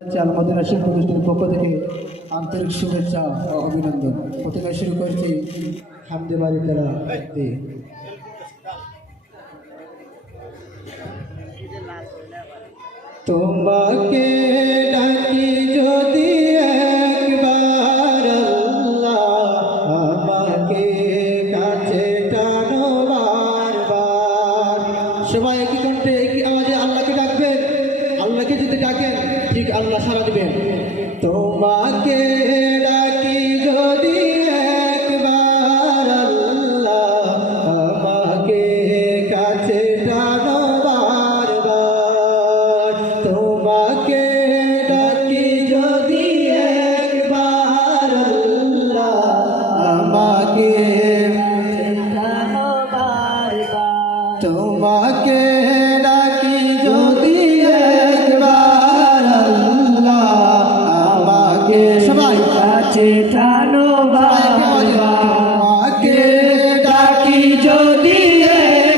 আলমদিনা শিল্প গোষ্ঠীর পক্ষ থেকে আন্তরিক শুভেচ্ছা ও অভিনন্দন। প্রথমে শুরু করছি হামদে বাড়ি তেরা দিয়ে। তোমাকে ডাকি যদি একবার আল্লাহ, আমাকে কাছে টানো বারবার। সবাই একই কণ্ঠে একই আওয়াজে আল্লাহকে ডাকবেন। আল্লাহকে যদি ডাকেন ঠিক আল্লাহ সাড়া দিবেন। তোমাকে ডাকি যদি একবার আল্লাহ, আমাকে কাছে টানো বারবার। তোমাকে ডাকি যদি একবার আল্লাহ, আমাকে টানো বারবার। তোমাকে ডাকি যদি একবার আল্লাহ, আমাকে সবাই কাছে টানো বারবার। তোমাকে ডাকি যদি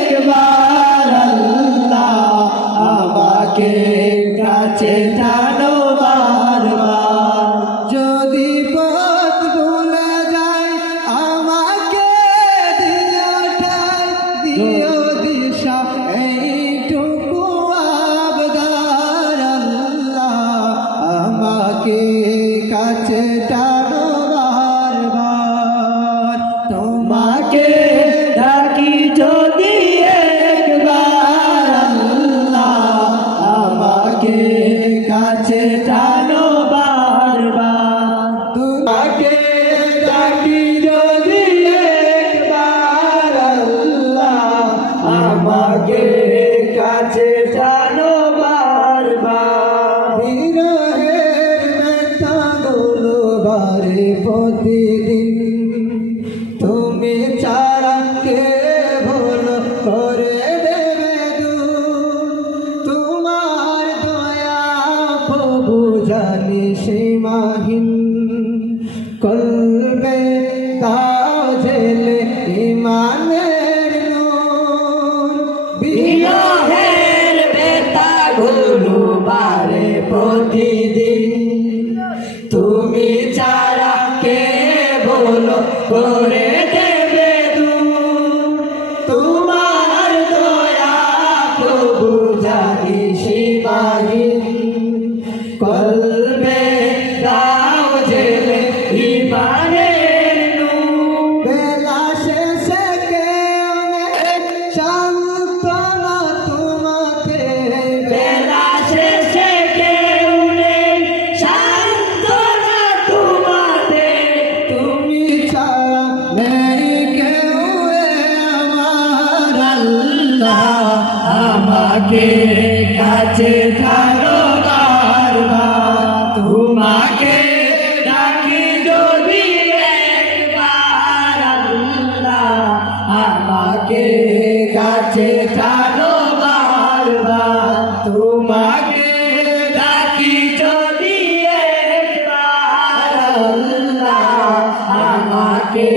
একবার আল্লাহ, আমাকে কাছে টানো বারবার। যদি পথ ভুলে যাই আমাকে দিও ঠাই, দিও দিশা এইটুকু আবদার আল্লাহ, আমাকে কাছে টানো বারবার। তোমাকে ডাকি যদি একবার আল্লাহ, আমাকে কাছে টানো বারবার। তোমাকে ডাকি যদি একবার আল্লাহ, আমাকে কাছে টানো বারবার। বিরহের ব্যথাগুলো বারে প্রতিদিন, তুমি ছাড়া কে ভুল করে দেবে দূর। তোমার দয়া প্রভু জানি সীমাহীন, কলবে তাও জেলে ইমানের নূর। বিরহের ব্যথাগুলো বারে প্রতিদিন, তুমি ছাড়া কে বলো করে দেবে দূর। তোমার দয়া প্রভু জানি সীমাহীন, কলবে দাও জেলে ইমানের নূর। বেলা শেষে কেউ নেই সান্ত্বনা তোমাতে, বেলা শেষে কেউ নেই সান্ত্বনা তোমাতে। তুমি ছাড়া নেই কেউ আমার আল্লাহ, আমাকে কাছে টানো বারবার। তোমাকে ডাকি যদি একবার আল্লাহ, আমাকে কাছে টানো বারবার। তোমাকে ডাকি যদি একবার আল্লাহ, আমাকে